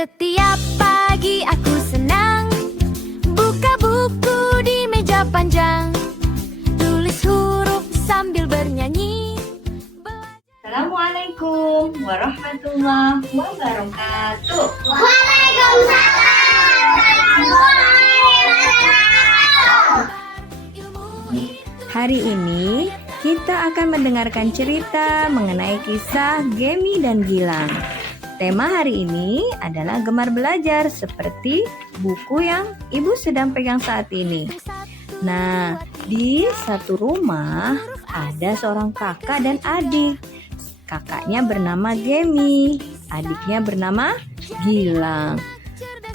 Setiap pagi aku senang buka buku di meja panjang, tulis huruf sambil bernyanyi. Assalamualaikum warahmatullahi wabarakatuh. Hari ini kita akan mendengarkan cerita mengenai kisah Gemi dan Gilang. Tema hari ini adalah gemar belajar seperti buku yang ibu sedang pegang saat ini. Nah, di satu rumah ada seorang kakak dan adik. Kakaknya bernama Gemi, adiknya bernama Gilang.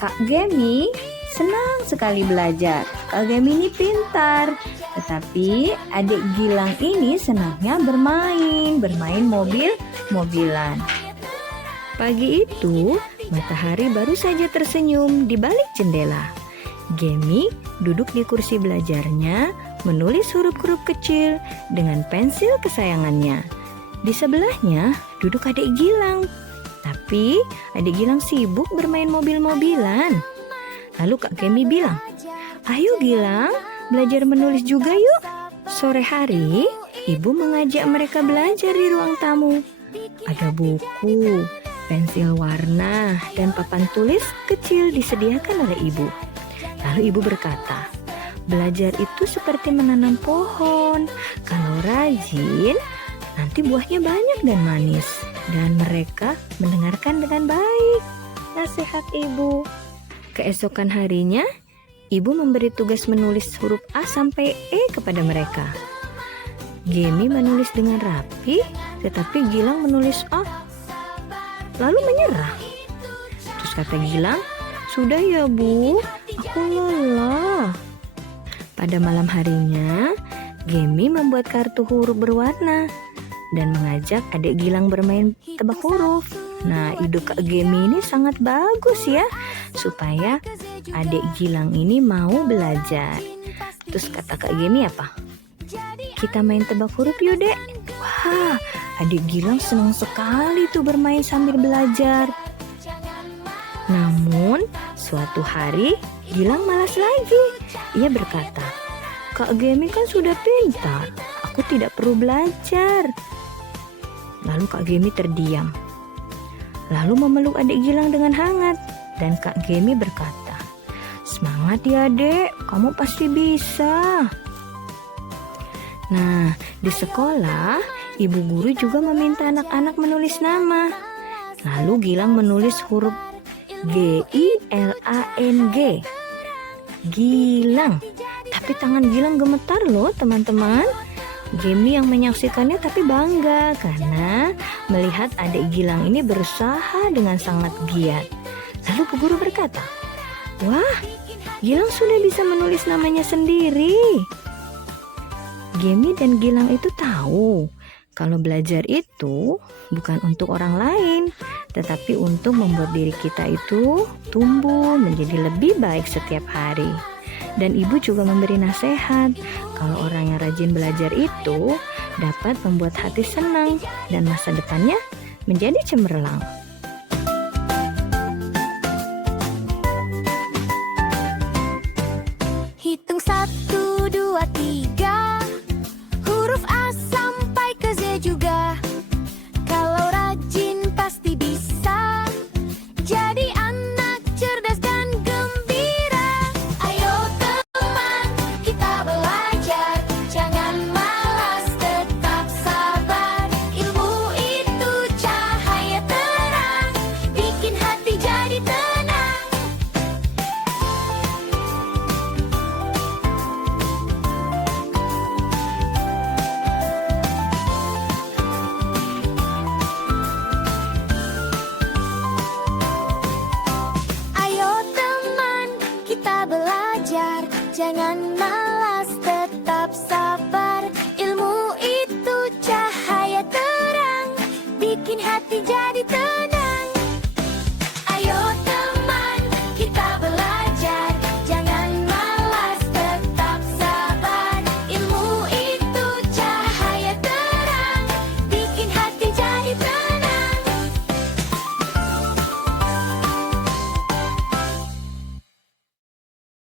Kak Gemi senang sekali belajar. Kak Gemi ini pintar, tetapi adik Gilang ini senangnya bermain mobil-mobilan. Pagi itu, matahari baru saja tersenyum di balik jendela. Gemi duduk di kursi belajarnya, menulis huruf-huruf kecil dengan pensil kesayangannya. Di sebelahnya duduk adik Gilang, tapi adik Gilang sibuk bermain mobil-mobilan. Lalu Kak Gemi bilang, "Ayo Gilang, belajar menulis juga yuk." Sore hari, ibu mengajak mereka belajar di ruang tamu. Ada buku, pensil warna, dan papan tulis kecil disediakan oleh ibu. Lalu ibu berkata, "Belajar itu seperti menanam pohon. Kalau rajin, nanti buahnya banyak dan manis." Dan mereka mendengarkan dengan baik nasihat ibu. Keesokan harinya, ibu memberi tugas menulis huruf A sampai E kepada mereka. Gemi menulis dengan rapi, tetapi Gilang menulis A lalu menyerah. Terus kata Gilang, "Sudah ya Bu, aku lelah." Pada malam harinya, Gemi membuat kartu huruf berwarna dan mengajak adik Gilang bermain tebak huruf. Nah, ide Kak Gemi ini sangat bagus ya, supaya adik Gilang ini mau belajar. Terus kata Kak Gemi apa? "Kita main tebak huruf yuk Dek." Wah, adik Gilang senang sekali tuh bermain sambil belajar. Namun, suatu hari Gilang malas lagi. Ia berkata, "Kak Gemi kan sudah pintar, aku tidak perlu belajar." Lalu Kak Gemi terdiam. Lalu memeluk adik Gilang dengan hangat. Dan Kak Gemi berkata, "Semangat ya Dek, kamu pasti bisa." Nah, di sekolah, ibu guru juga meminta anak-anak menulis nama. Lalu Gilang menulis huruf G-I-L-A-N-G. Gilang. Tapi tangan Gilang gemetar loh teman-teman. Gemi yang menyaksikannya tapi bangga karena melihat adik Gilang ini berusaha dengan sangat giat. Lalu bu guru berkata, "Wah, Gilang sudah bisa menulis namanya sendiri." Gemi dan Gilang itu tahu kalau belajar itu bukan untuk orang lain, tetapi untuk membuat diri kita itu tumbuh menjadi lebih baik setiap hari. Dan ibu juga memberi nasihat kalau orang yang rajin belajar itu dapat membuat hati senang dan masa depannya menjadi cemerlang. Hitung 1, 2, 3, huruf A